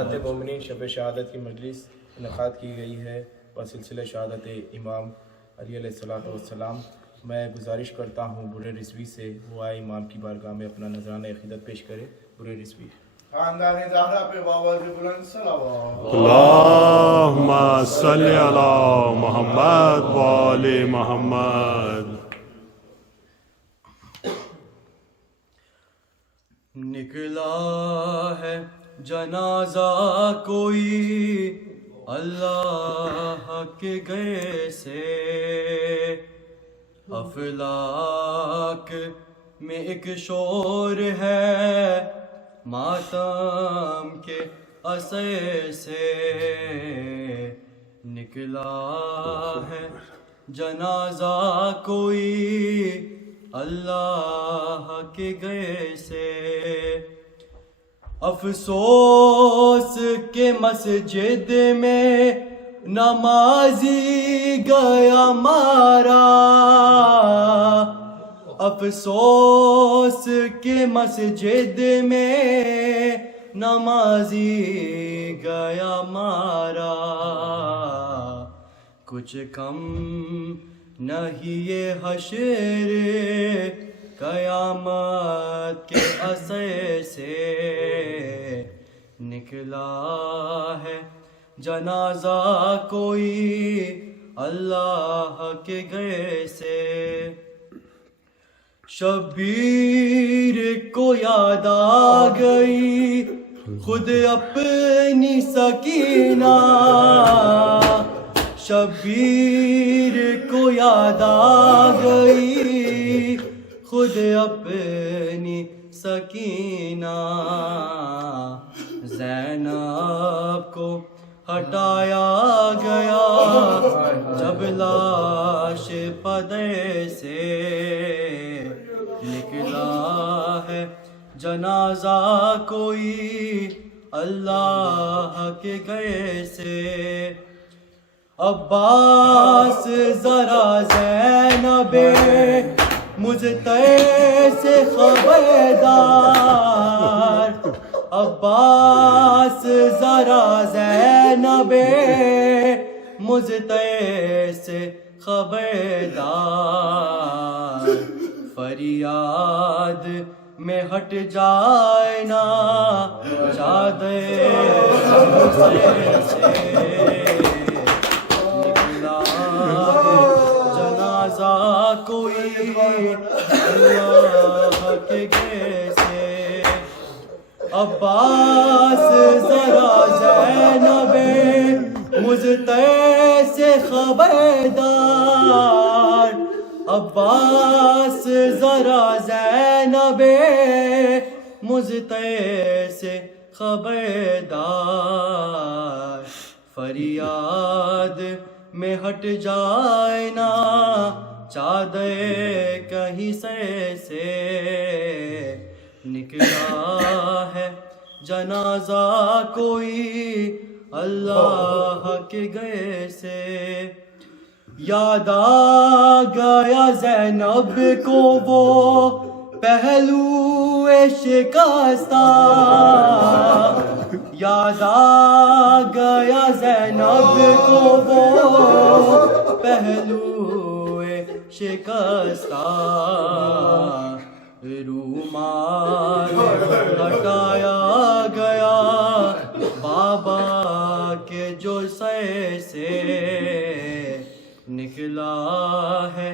حضرات مومنین شب شہادت کی مجلس انعقاد کی گئی ہے بسلسلہ شہادت امام علی علیہ السلام. میں گزارش کرتا ہوں برے رضوی سے وہ آئے امام کی بارگاہ میں اپنا نذرانہ عقیدت پیش کرے. برے رضوی. خاندان زہرا پہ آواز بلند صلوات. اللہم صلی علی محمد و آل محمد. نکلا ہے جنازہ کوئی اللہ کے گئے سے، افلاک میں ایک شور ہے ماتم کے عصے سے. نکلا ہے جنازہ کوئی اللہ کے گئے سے، افسوس کے مسجد میں نمازی گیا مارا، افسوس کے مسجد میں نمازی گیا مارا. کچھ کم نہیں یہ حشر قیامت کے عصے سے. نکلا ہے جنازہ کوئی اللہ کے گئے سے، شبیر کو یاد آ گئی خود اپنی سکینہ، شبیر کو یاد آ گئی خود اپنی سکینہ. زینب کو ہٹایا گیا جب لاش پدے سے. نکلا ہے جنازہ کوئی اللہ کے گئے سے، عباس ذرا زینب مجتبی سے خبردار، عباس ذرا زینب مجتبی سے خبردار. فریاد میں ہٹ جائے نا چادر سے. جنازہ کوئی اللہ کے گئے سے، عباس ذرا زینب مجتبی سے خبردار، عباس ذرا زینب مجتبی سے خبردار. فریاد میں ہٹ جائے نا چادر کہیں سے. نکلا ہے جنازہ کوئی اللہ کے گئے سے، یاد آ گیا زینب کو وہ پہلو شکستہ، یاد آ گیا زینب کو وہ پہلو شکستہ. رومال ہٹایا گیا بابا کے جو سر سے. نکلا ہے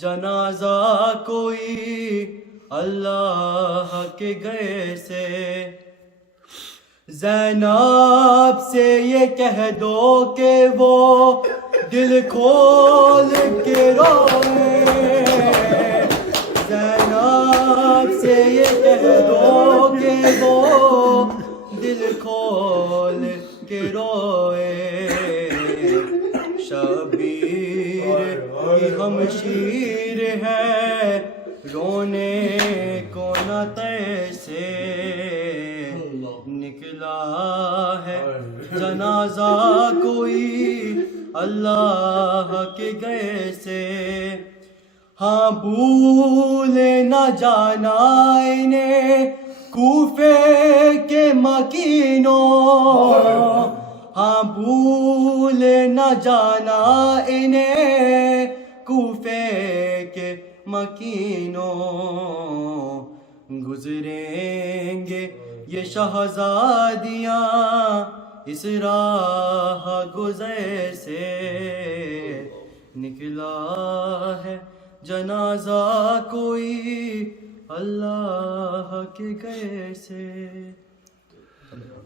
جنازہ کوئی اللہ کے گئے سے، زینب سے یہ کہہ دو کہ وہ دل کھول کے روئے، زینب سے یہ کہہ دو کہ وہ دل کھول کے روئے. شبیر کی ہمشیر ہے رونے کو نہ تیسے. نکلا ہے جنازہ کوئی اللہ کے گئے سے، ہاں بھول نہ جانا انہیں کوفے کے مکینوں ہاں بھول نہ جانا انہیں کوفے کے مکینوں گزریں گے یہ شہزادیاں اس راہ گزر سے نکلا ہے جنازہ کوئی اللہ کے گھر سے.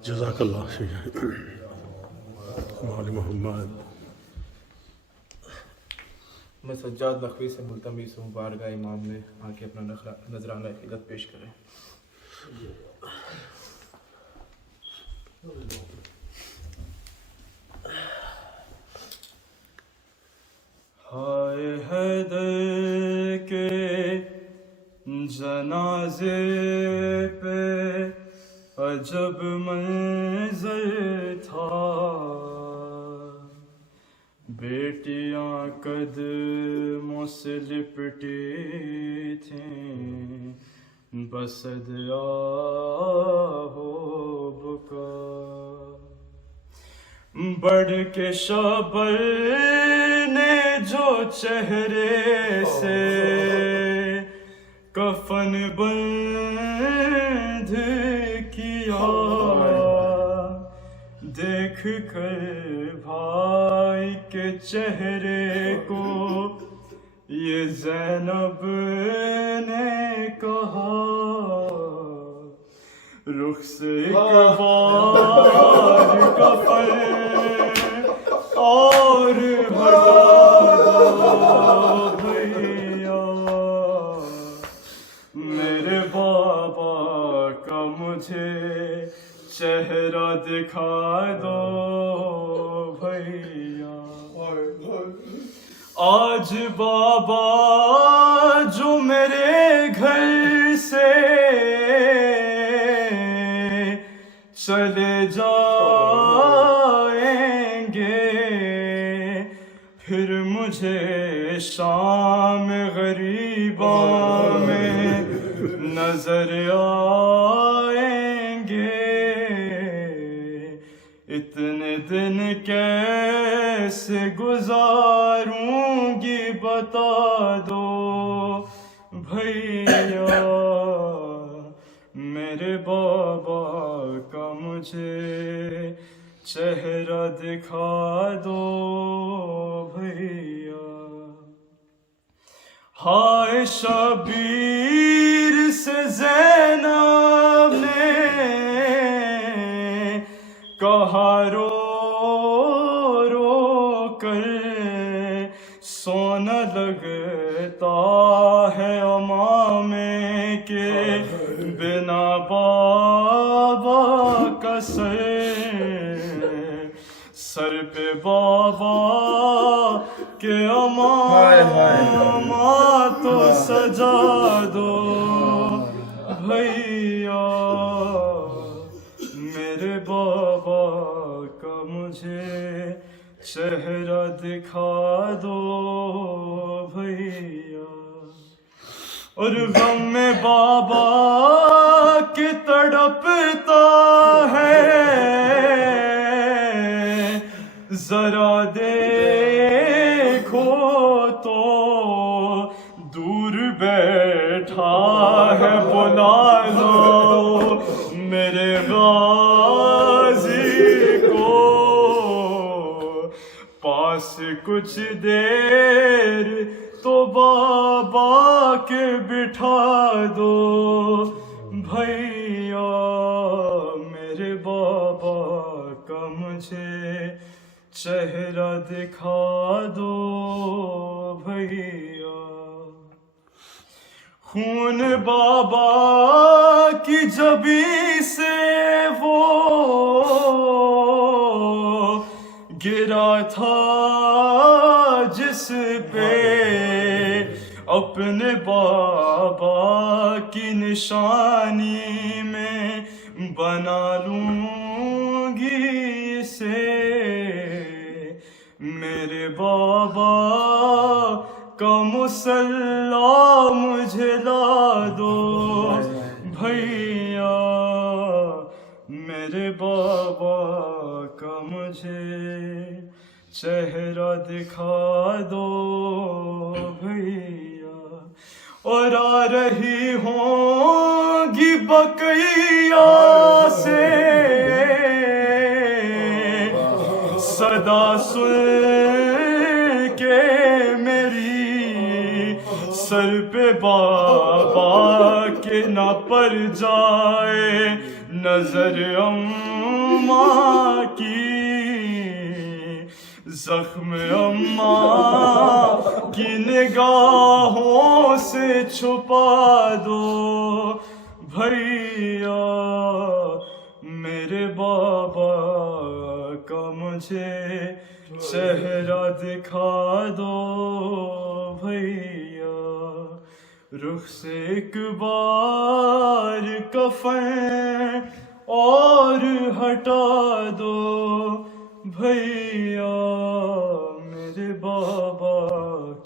جزاک اللہ شیخ مولانا محمد. میں سجاد نقوی سے ملتمس ہوں بارگاہ امام میں آ کے اپنا نذرانہ عقیدت پیش کریں. ہائے حیدر کے جنازے پہ عجب منظر تھا، بیٹیاں قدموں سے لپٹی تھیں بسد آہو بکا، بڑھ کے شبر نے جو چہرے سے کفن بند کیا، دیکھ کر بھائی کے چہرے کو یہ زینب نے کہا، رخ سے ایک بار کفن اور ہٹا دو بھیا، میرے بابا کا مجھے چہرہ دکھا دو بھیا. آج بابا جو میرے گھر سے چلے جائیں گے، پھر مجھے شام غریباں میں نظر آئیں گے، اتنے دن کیسے گزاروں گی بتا دو بھیا، میرے بابا کا مجھے چہرہ دکھا دو بھیا. ہائے شبیر سے زینب نے کہا رو رو کر، سونا لگتا ہے امامے کے بنا بابا کا سر پہ بابا کے امامہ تو سجا دو بھیا، میرے بابا کا مجھے چہرہ دکھا دو بھیا. اور غم میں بابا کی تڑپتا ہے، ذرا دیکھو تو دور بیٹھا ہے، بلا لو میرے غازی کو پاس کچھ دیر تو بابا کے بٹھا دو بھیا، میرے بابا کا مجھے چہرہ دکھا دو بھیا. خون بابا کی جبی سے وہ گرا تھا جس پہ، اپنے بابا کی نشانی میں بنا لوں گی اسے، میرے بابا کا مصلی مجھے لا دو بھیا. میرے بابا کا مجھے چہرہ دکھا دو بھیا، اور آ رہی ہوں گی بقیہ سے صدا سن کے میری سر پہ بابا کے نہ پڑ جائے نظر اماں کی، زخم اماں کی نگاہوں سے چھپا دو بھیا، میرے بابا کا مجھے چہرہ دکھا دو بھیا، رخ سے ایک بار کفن اور ہٹا دو بھیا، میرے بابا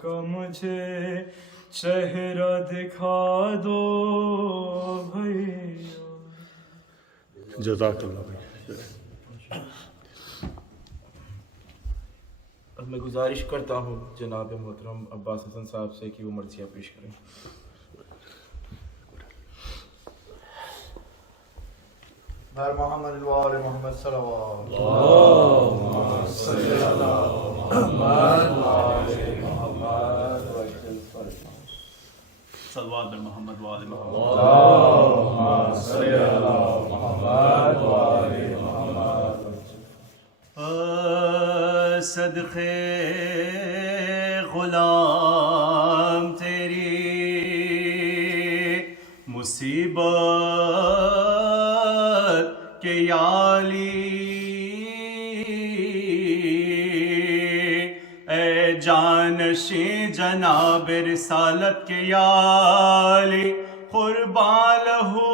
کا مجھے چہرہ دکھا دو بھیا۔ جزاک اللہ بھائی۔ اور میں گزارش کرتا ہوں جناب محترم عباس حسن صاحب سے کہ وہ مرثیہ پیش کریں۔ بر محمد وآل محمد صلوات صلوات بر محمد وآل محمد۔ صدقے غلام تیری مصیبت کے یالی، اے جانشین جناب رسالت کے یالی، قربان لہو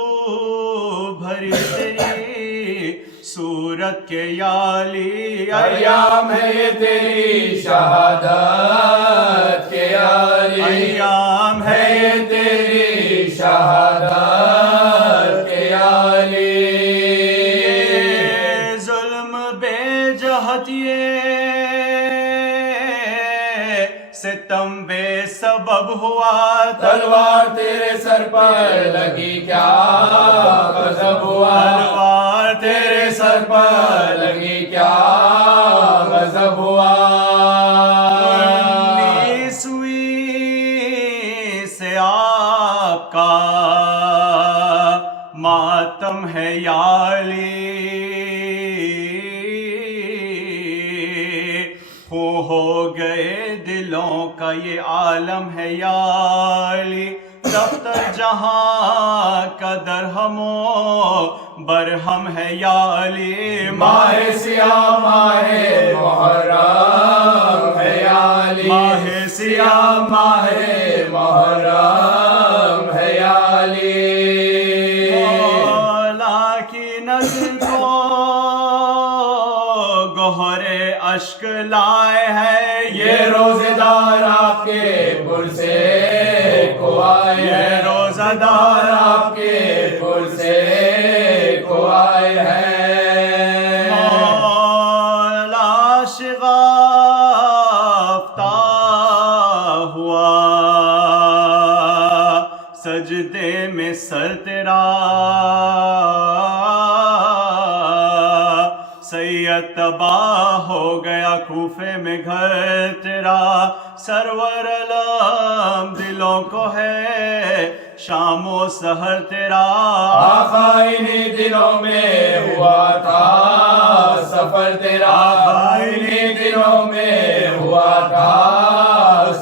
بھری تیری صورت کے یالی، ایام ہے یہ تیری شہادت کے یالی، ایام ہے یہ تیری شہادت کے یالی، یہ ظلم بے جہت یہ ستم بے سبب ہوا، تلوار تیرے سر پر لگی کیا غضب ہوا، تلوار تیرے سر پر لگی کیا غضب ہوا، 19ویں سے آپ کا ماتم ہے یالی، خوں ہو گئے دلوں کا یہ عالم ہے یالی، دفتر جہاں کا درہم و برہم ہے یالی، ماہ سیاہ ماہ محرم ہے یالی، ماہ سیاہ ماہ محرم ہے یالی، مولا کی نظر کو گوہر اشک لائے ہے یہ روزے دار آپ کے پر سے کو آئے یہ ہیں، روزہ دار آپ کے پر سے کو آئے ہیں، مولا شغافتہ ہوا سجدے میں سر تیرا، سید تباہ ہو گیا کوفے میں گھر تیرا، سرور علم دلوں کو ہے شام و سحر تیرا، آقا انہی دلوں میں ہوا تھا سفر تیرا، انہی دلوں میں ہوا تھا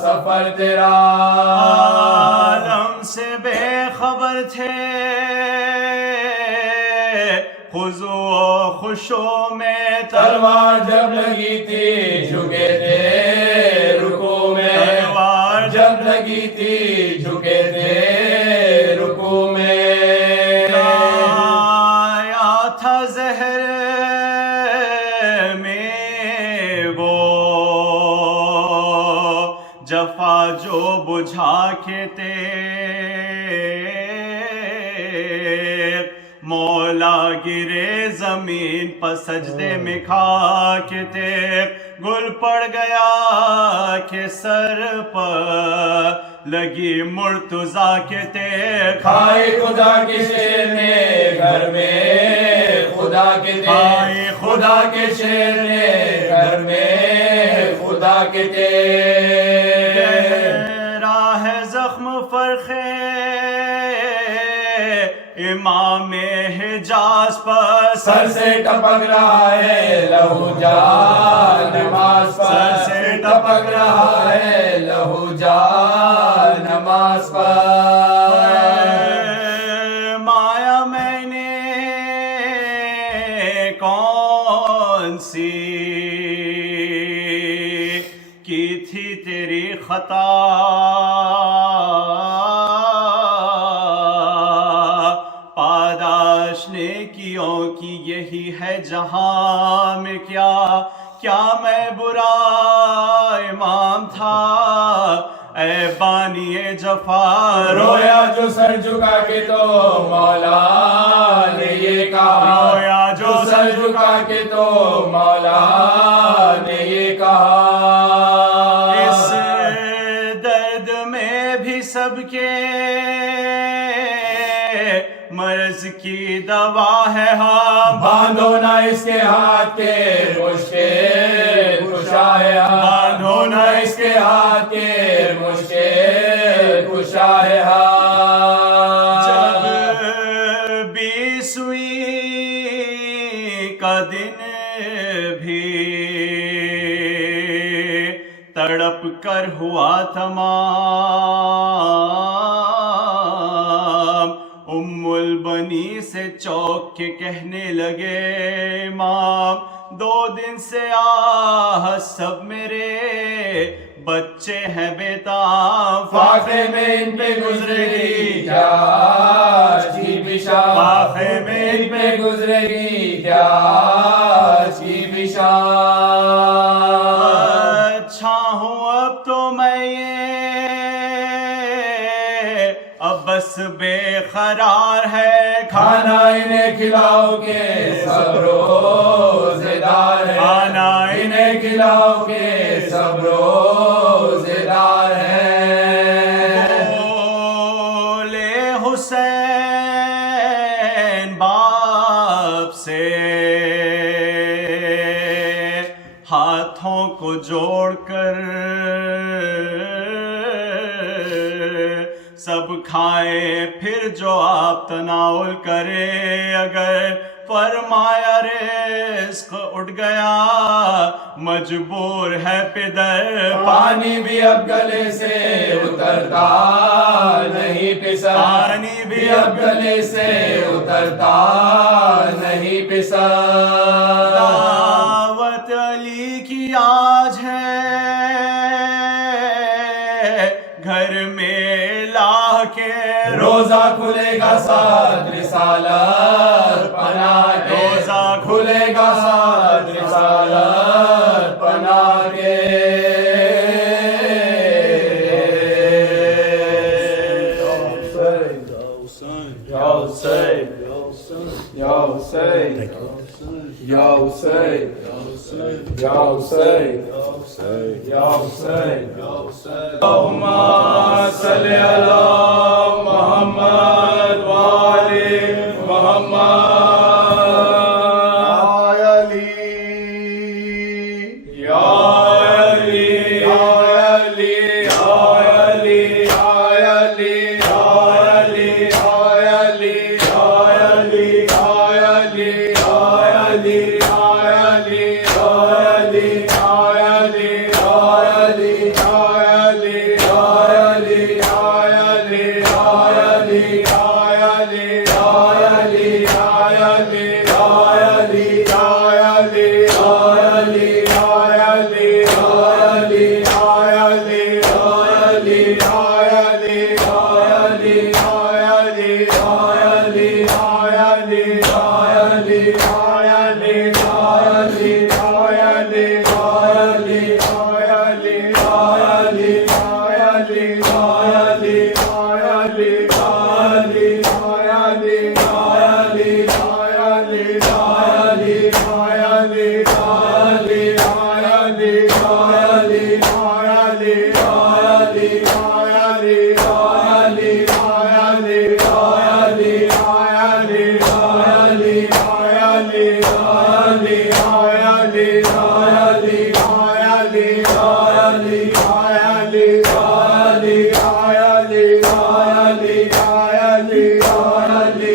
سفر تیرا، عالم سے بے خبر تھے خضوع و خشوع میں، تلوار جب لگی تھی جھکے تھے رکوع میں، تلوار جب لگی تھی جھکے تھے رکوع میں، آیا تھا زہر میں وہ جفا جو بجھا کے تیغ، مولا گرے زمین پر سجدے میں خاک تیغ گل پڑ گیا کہ سر پر لگی مرتضیٰ کے تیغ کھائے خدا کے شیر نے گھر میں خدا کے کھائے خدا کے شیر نے گھر میں خدا کے راہ زخم فرخے امام حجاز پر سر سے ٹپک رہا ہے لہو جان نماز پر سر سے ٹپک رہا ہے لہو جان نماز پر مایا میں نے کون سی کی تھی تیری خطا پاداش نیکیوں کی یہی ہے جہاں میں کیا میں برا امام تھا اے بانی جفا رویا جو سر جھکا کے تو مولا نے یہ کہا رویا جو سر جھکا کے تو مولا نے یہ کہا اس درد میں بھی سب کے مرض کی دوا ہے ہم باندھو نہ اس کے ہاتھ کے مشکل کشا ہے باندھو نہ اس کے ہاتھ کے مشکل کشا ہے جب 20ویں کا دن بھی تڑپ کر ہوا تمام ام البنی سے چوک کے کہنے لگے امام 2 دن سے آہ سب میرے بچے ہیں بیتاب فاقے میں ان پہ گزرے گی کیا جی بشار فاقے میں ان پہ گزرے گی کیا جی بشار اچھا ہوں اب تو میں یہ اب بس بے قرار ہے کھانا انہیں کھلاؤ کے سب روزے دار ہے کھانا انہیں کھلاؤ کے سب روزے دار ہے بولے حسین باپ سے ہاتھوں کو جوڑ کر سب کھائے پھر جو آپ تناول کرے اگر فرمایا رزق اٹھ گیا مجبور ہے پدر پانی بھی اب گلے سے اترتا نہیں پسر پانی بھی اب گلے سے اترتا نہیں پسر دعوت علی کی آج ہے گھر میں لا کے روزہ کھلے گا ساتھ رسالت پناہ کے روزہ کھلے گا ساتھ رسالت پناہ کے یا حسین یا حسین یا حسین یا حسین یا حسین اللہم صلی علی محمد وآل محمد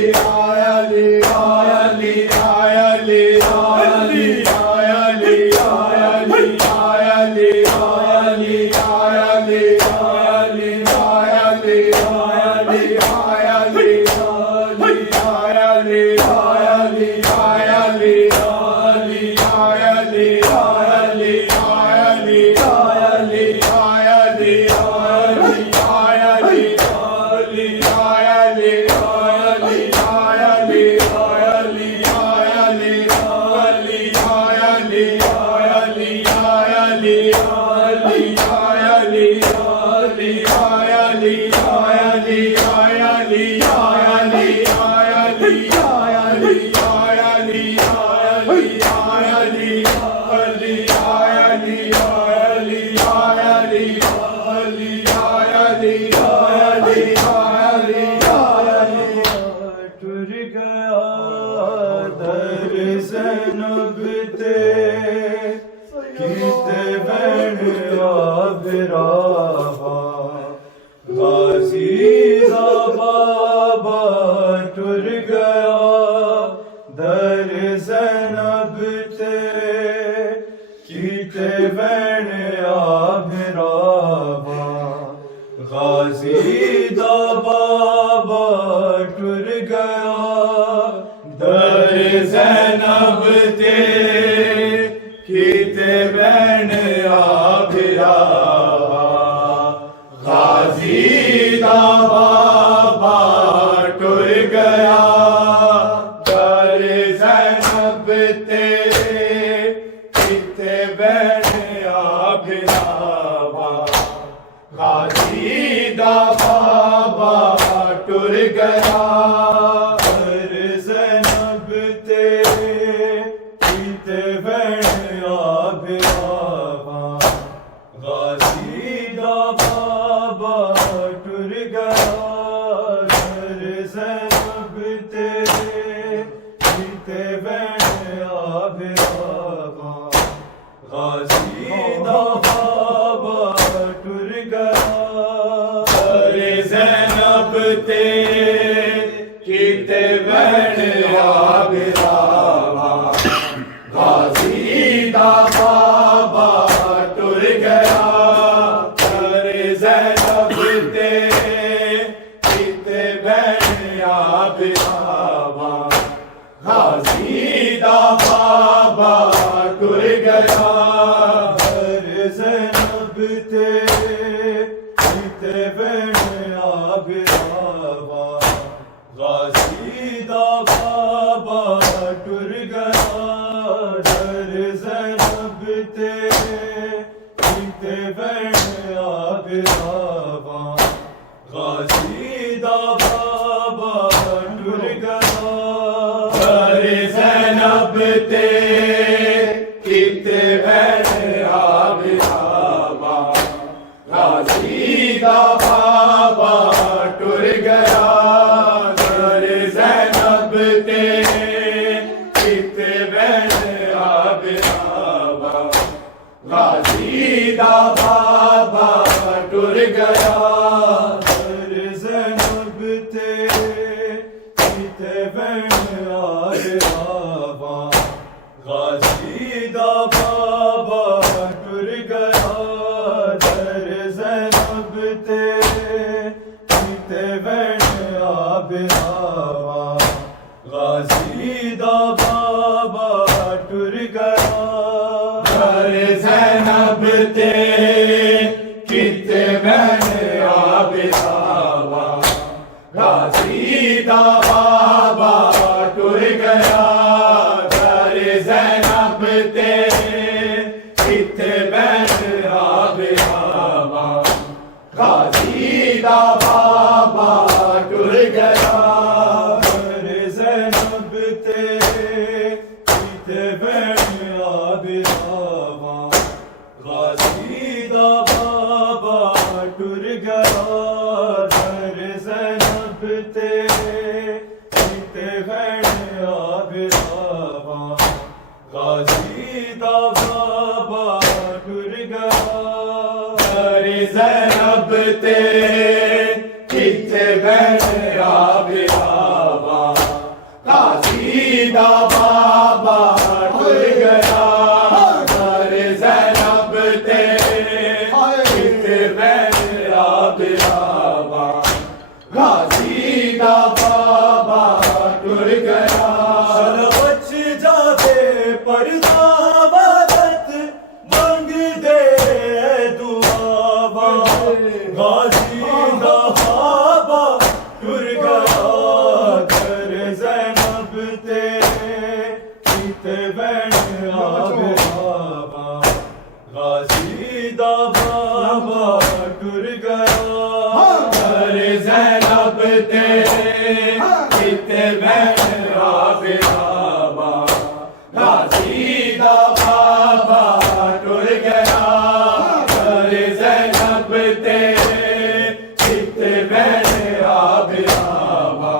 غازی غازیدہ بابا ٹر گیا در زینب تیرے میرا بابا غازیدہ بابا ٹر گیا بچ جاتے پردہ عبادت مانگ دے دعا غازیدہ بابا ٹر گیا در زینب تیرے پیتے بین آب بابا غازیدہ بابا ٹر گیا در زینب تیرے پیتے بین آب بابا غازیدہ بابا ٹر گیا در زینب تیرے پیتے بین آب بابا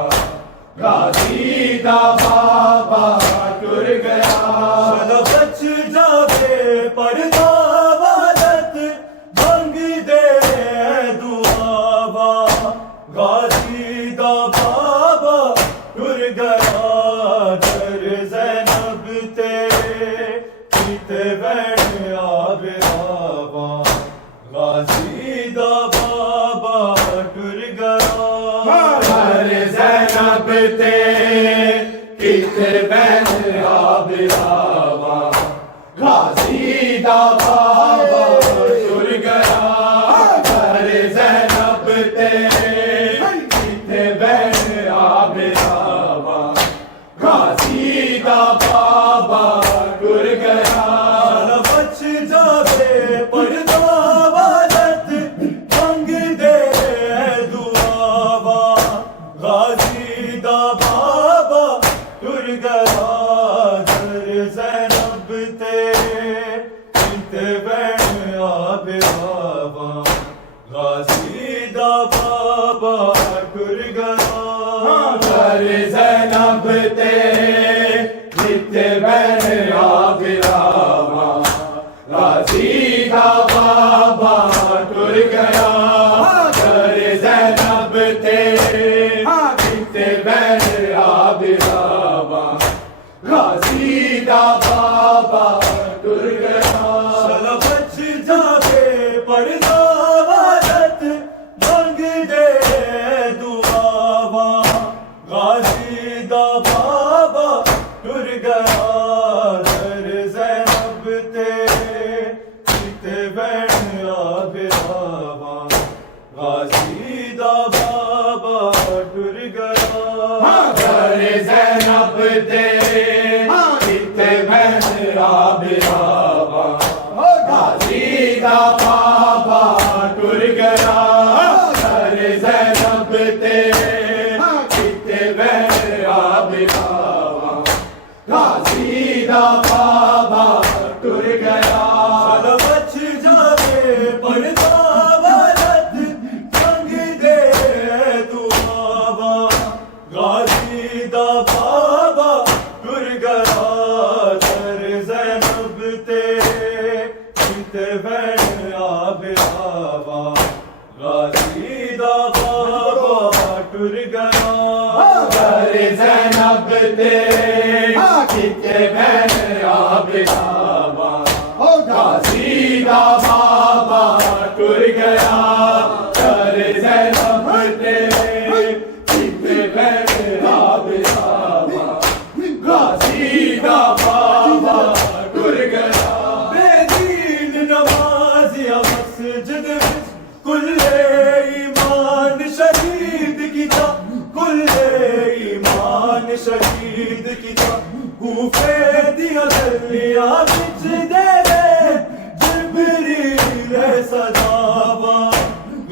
غازیدہ بابا ٹر گیا بچ جاتے پردہ عبادت مانگ دے دعا غازیدہ بابا ٹر گیا در زینب تیرے پیتے بین آب بابا غازیدہ بابا ٹر گیا در زینب تیرے پیتے بین آب بابا غازیدہ بابا ٹر گیا در زینب تیرے پیتے بین آب بابا غازیدہ بابا ٹر گیا بچ جاتے پردہ عبادت مانگ دے دعا غازیدہ بابا ٹر گیا در زینب تیرے پیتے بین آب بابا غازیدہ بابا ٹر گیا در زینب تیرے پیتے بین آب بابا غازیدہ بابا ٹر گیا در زینب تیرے پیتے بین آب بابا غازیدہ بابا ٹر گیا بچ جاتے پردہ عبادت مانگ دے دعا غازیدہ بابا ٹر گیا در زینب تیرے پیتے بین آب بابا غازیدہ بابا ٹر گیا در زینب تیرے پیتے بین آب بابا غازیدہ بابا ٹر گیا در زینب تیرے پیتے بین آب بابا غازیدہ بابا ٹر گیا بچ جاتے پردہ عبادت مانگ دے دعا غازیدہ بابا ٹر گیا در زینب تیرے پیتے بین آب بابا غازیدہ بابا ٹر گیا در زینب تیرے پیتے بین آب بابا غازیدہ بابا ٹر گیا در زینب تیرے پیتے بین آب بابا غازیدہ بابا ٹر گیا بے دین نمازیاں مسجد وچ کلے ایمان شہید کیتا کلے ایمان شہید کیتا کوفے دیاں گلیاں وچ دے جبریل صدا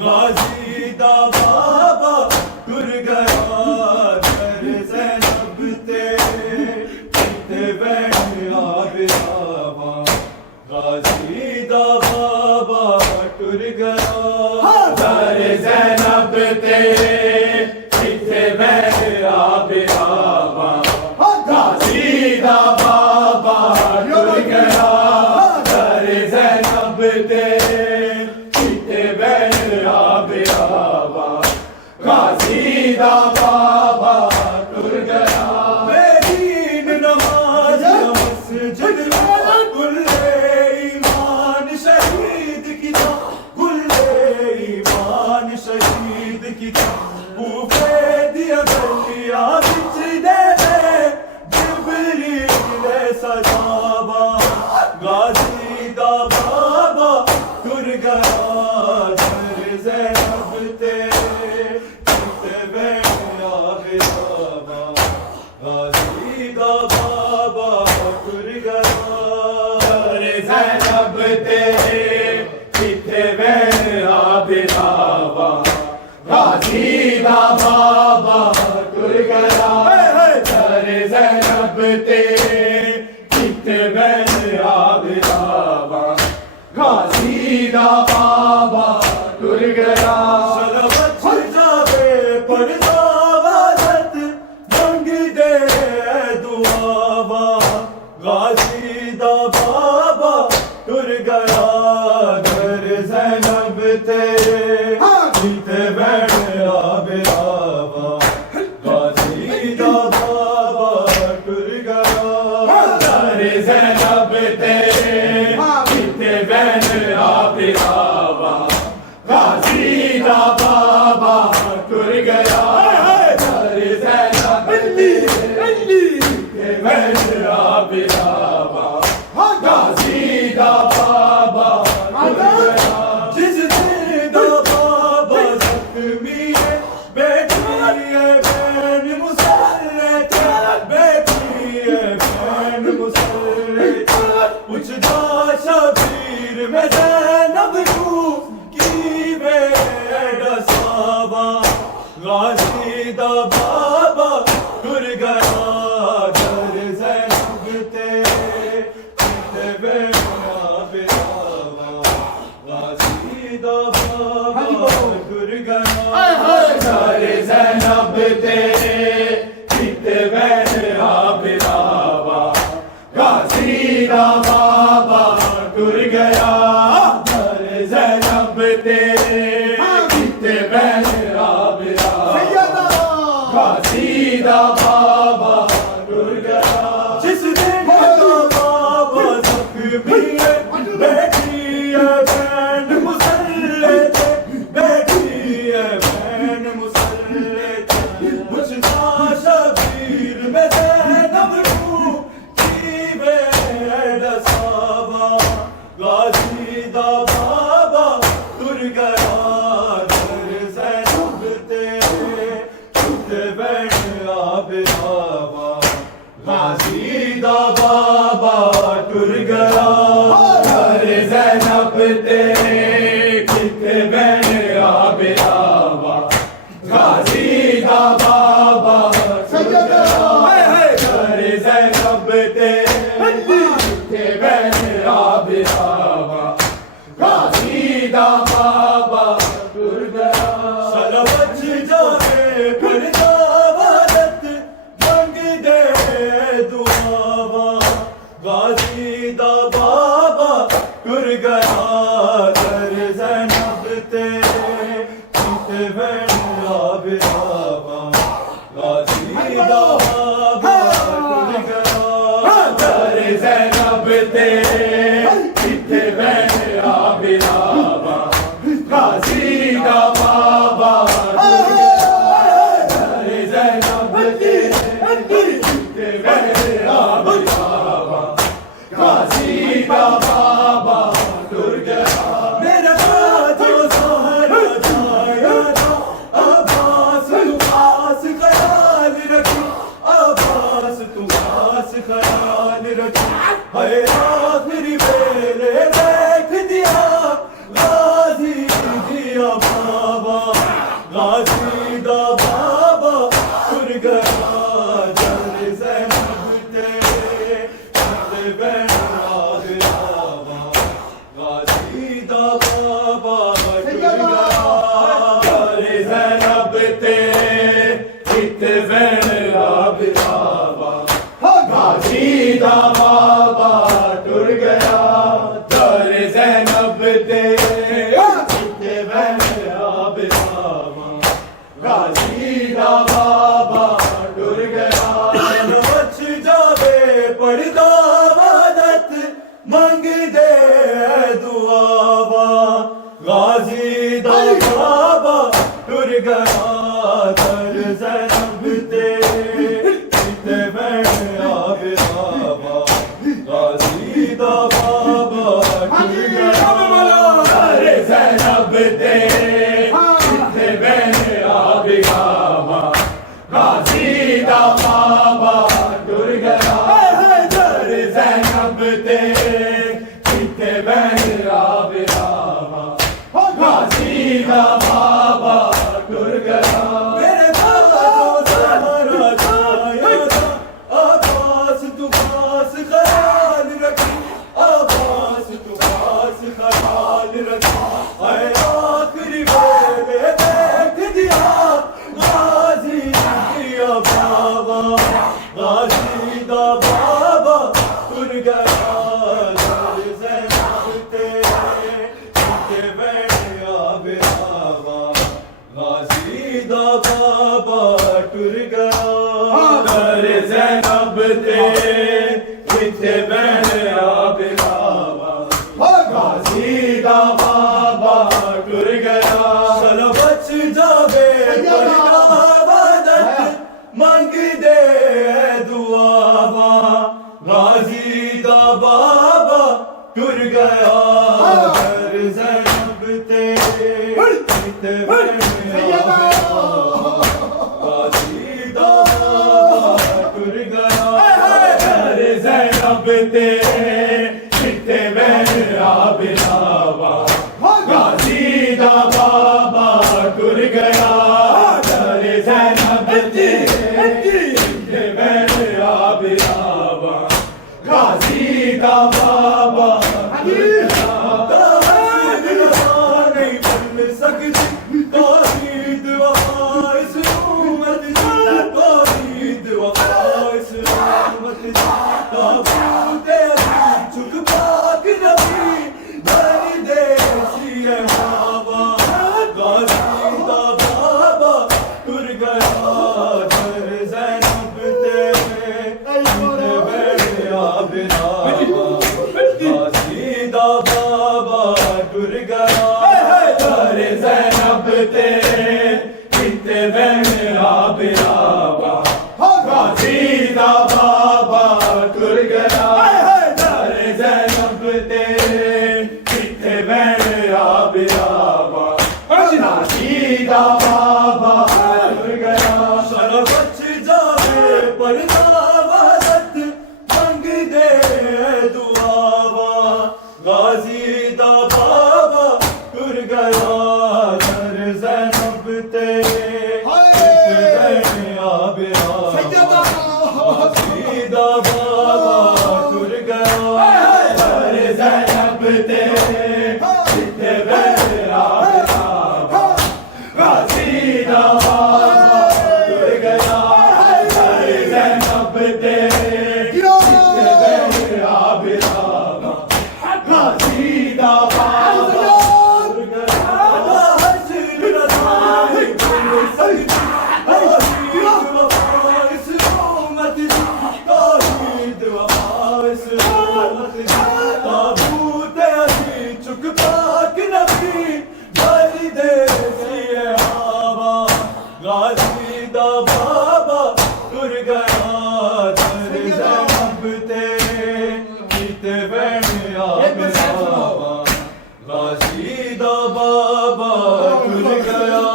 غازیدہ بابا ٹر گیا در زینب تیرے پیتے بین آب بابا غازیدہ بابا ٹر گیا در زینب تیرے پیتے بین آب بابا غازیدہ بابا ٹر گیا در زینب تیرے پیتے بین غازیدہ بابا ٹر گیا در زینب تے کتے بین آبراوا غازیدہ بابا ٹر گیا سلامت جاوے پڑھتا وادت منگ دے دعاوا غازیدہ بابا ٹر گیا در زینب تے کتے بین آبراوا غازیدہ بابا ٹر گیا در زینب تے کتے بین آبراوا غازیدہ بابا ٹر گیا در زینب تے کتے بین آبراوا غازیدہ بابا ٹر گیا جس دن دا بابا زخمی ہے بیٹی ہے بین مسرت بیٹی ہے بین مسرت پوچھتا شبیر میں زینب کو کی بیڑا صحابہ غازیدہ بابا ٹر گیا در زینب تے کتے بین آبراوا غازیدہ بابا ٹر گیا در زینب تے کتے بین آبراوا غازیدہ بابا ٹر گیا در زینب تے کتے بین آبراوا غازیدہ بابا ٹر گیا جس دن دا بابا زخمی ہے بیٹھی ہے بین مسلط بیٹھی ہے بین مسلط پوچھتا شبیر میں زینب کو کی بیڑا صحابہ غازیدہ بابا ٹر گیا در زینب تے کتے بین آبراوا غازیدہ بابا ٹر گیا در زینب تے کتے بین آبراوا غازیدہ بابا ٹر گیا در زینب تے کتے بین آبراوا غازیدہ بابا ٹر گیا سلامت جاوے پڑھتا وادت منگ دے دعاوا غازیدہ بابا ٹر گیا در زینب تے کتے بین آبراوا غازیدہ بابا ٹر گیا در زینب تے کتے بین آبراوا غازیدہ بابا ٹر گیا در زینب تے کتے بین آبراوا غازیدہ بابا ٹر گیا میرا جو سہارا جایا تھا عباس تو خاص خیال رکھی عباس تو خاص خیال رکھی ہے آخری ویلے بیٹھ دیا غازی دیا بابا غازیدہ بابا ٹر گیا در زینب تے کتے بین آبراوا غازیدہ بابا ٹر گیا در زینب تے کتے بین آبراوا غازیدہ بابا ٹر گیا در زینب غازی دا بابا ٹر گیا در زینب تیرے کے بین آب ہوا غازی دا بابا ٹر گیا در زینب تیرے کے بین آب ہوا غازی دا بابا ٹر گیا چلو بچ جاوے مانگ دے دعا غازی دا بابا ٹر گیا در زینب تیرے غازی دا بابا ٹر گیا در زینب تیرے آب ہوا غازی دا بابا ٹر گیا در زینب آب ہوا غازی دا بابا نہیں بن سکتی توحید وفا اس امت کی توحید وفا اس امت کی تابوت عظیم چک پاک نبی بھری دیسی ہوا غازی دا بابا ٹر گیا در زینب تیرے آب ہوا غازی دا بابا ٹر گیا در زینب تیرے آب ہوا غازی دا بابا ٹر گیا در زینب تیرے آب ہوا غازی دا بابا ٹر گیا چلو بچ جاوے پردہ وحدت مانگ دے دعا غازی دا بابا ٹر گیا در زینب تیرے آب ہوا غازی دا بابا ٹر گیا در زینب تیرے آب ہوا غازی دا بابا ٹر گیا در زینب تیرے آب ہوا غازی دا بابا ٹر گیا حشر نظاری بن سکتی توحید وفا اس امت کی توحید وفا اس امت کی تابوت عظیم چک پاک نبی بھری دیسی ہوا غازی دا بابا ٹر گیا در زینب تیرے بین آب ہوا غازی دا بابا ٹر گیا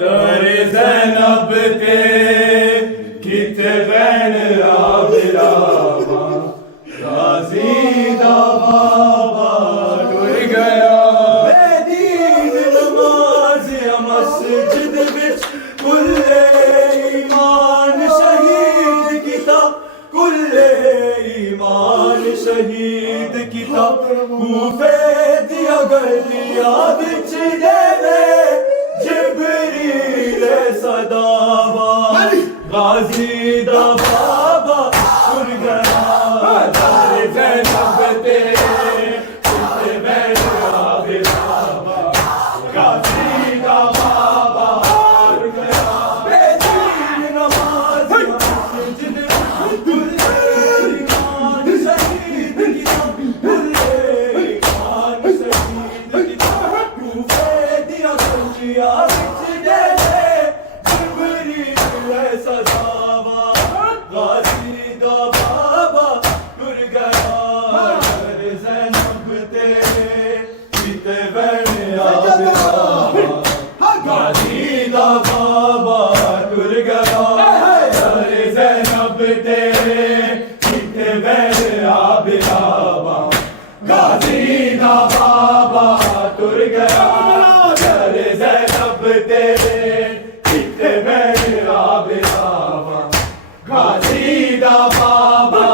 در زینب تیرے بین آب ہوا غازی دا بابا ٹر گیا بے دین نماز مسجد وچ کل ایمان شہید کیتا کل ایمان شہید کیتا کوفے دیا گلیا وچ دے جبریل صداوا غازی دا بابا ٹر گیا در زینب تیرے بین آب ہوا غازی دا بابا ٹر گیا بے دین نماز مسجد کل ایمان شہید کیتا کل ایمان شہید کیتا کوفے دیا گلیا وچ دے جبریل صداوا غازی دا بابا ٹر گیا در زینب تیرے بین آب ہوا غازی دا بابا ٹر گیا در زینب تیرے بین آب ہوا غازی دا بابا ٹر گیا در زینب تیرے بین آب ہوا غازی دا بابا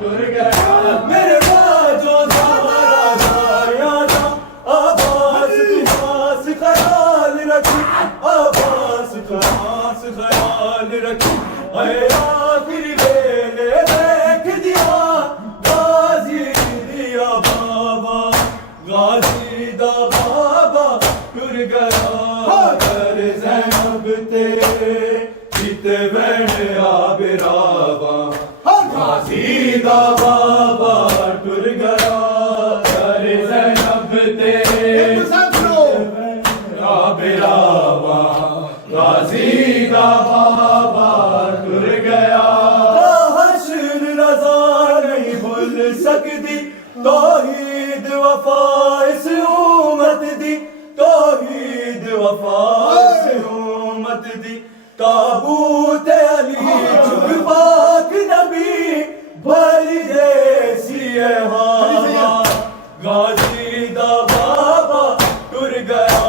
ٹر گیا میرے باجو زارا جایا تھا عباس خاص خیال رکھ عباس خاص خیال رکھ اے آخری دا بابا ٹر گیا در زینب تیرے براوا غازی دا بابا ٹر گیا حشر رضا نہیں بھول سکتی توحید وفا اس امت دی توحید وفا اس امت دی تابوت علی چک پاک نبی بھری دیسی ہوا غازی دا بابا ٹر گیا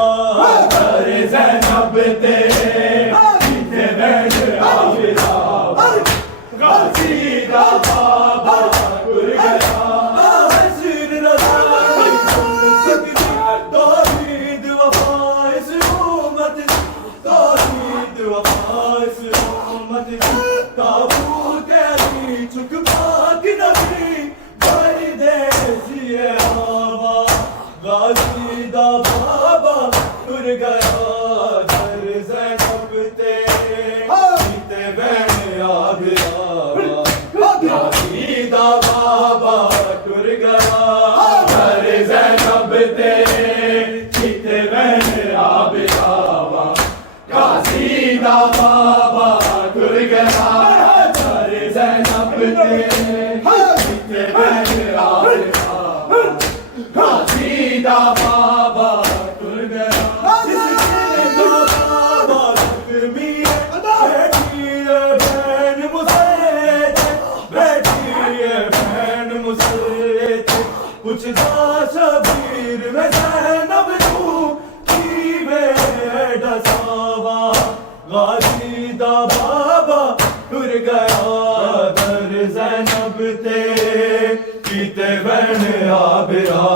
در زینب تیرے بین آبرا غازی دا بابا ٹر گیا حسین رضا سکتی توحید وفا اس امت توحید وفا اس امت تابوت علی چک پاک نبی بھری دیسی ہوا غازی دا بابا ٹر گیا در زینب تیرے بین آبرا غازی دا بابا ٹر گیا در زینب تیرے بین آبرا غازی دا بابا ٹر گیا در زینب تیرے بین آبرا غازی دا بابا ٹر گیا جس کے بابا زخمی بیٹھی ہے بہن مسلط بیٹھی ہے بہن مسلط کچھ دا شبیر میں زینب تو کی بیٹا ساوا غازی دا بابا ٹر گیا در زینب تیرے بین آبرا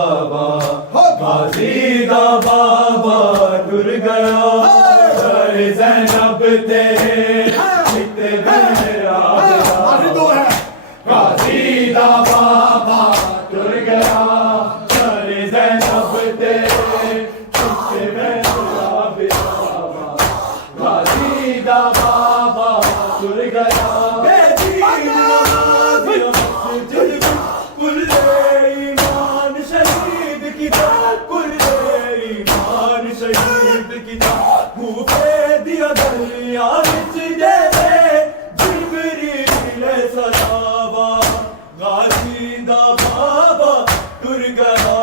غازی دا بابا ٹر گیا در زینب تیرے بین آبرا غازی دا بابا ٹر گیا در زینب تیرے بین آبرا غازی دا بابا ٹر گیا غازی دا بابا ٹر گیا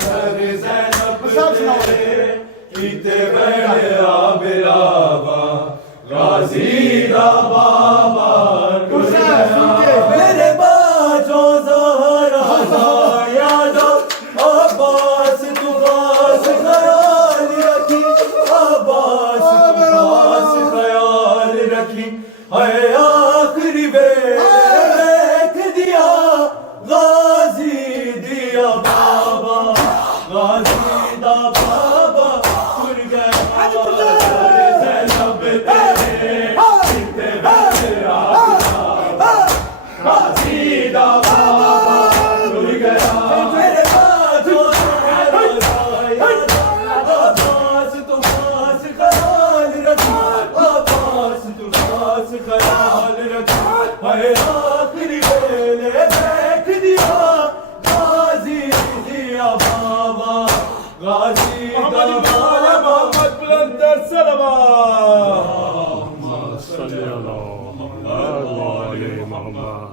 در زینب تیرے بین آبرا غازی دا بابا ٹر گیا میرے باجو زہرا یاد عباس تو خاص خیال رکھی عباس تو خاص خیال رکھی ہے آخری دیکھ دیا غازی دیا بابا غازی دا بابا ٹر گیا در زینب تیرے بین آبرا غازی دا بابا ٹر گیا میرے باجو عباس تو خاص خیال رکھی عباس تو خاص خیال رکھی ہے آخری ویلے دیکھ دیا غازی دیا بابا غازی دا بابا محمد بلند سلام صلی اللہ علیہ محمد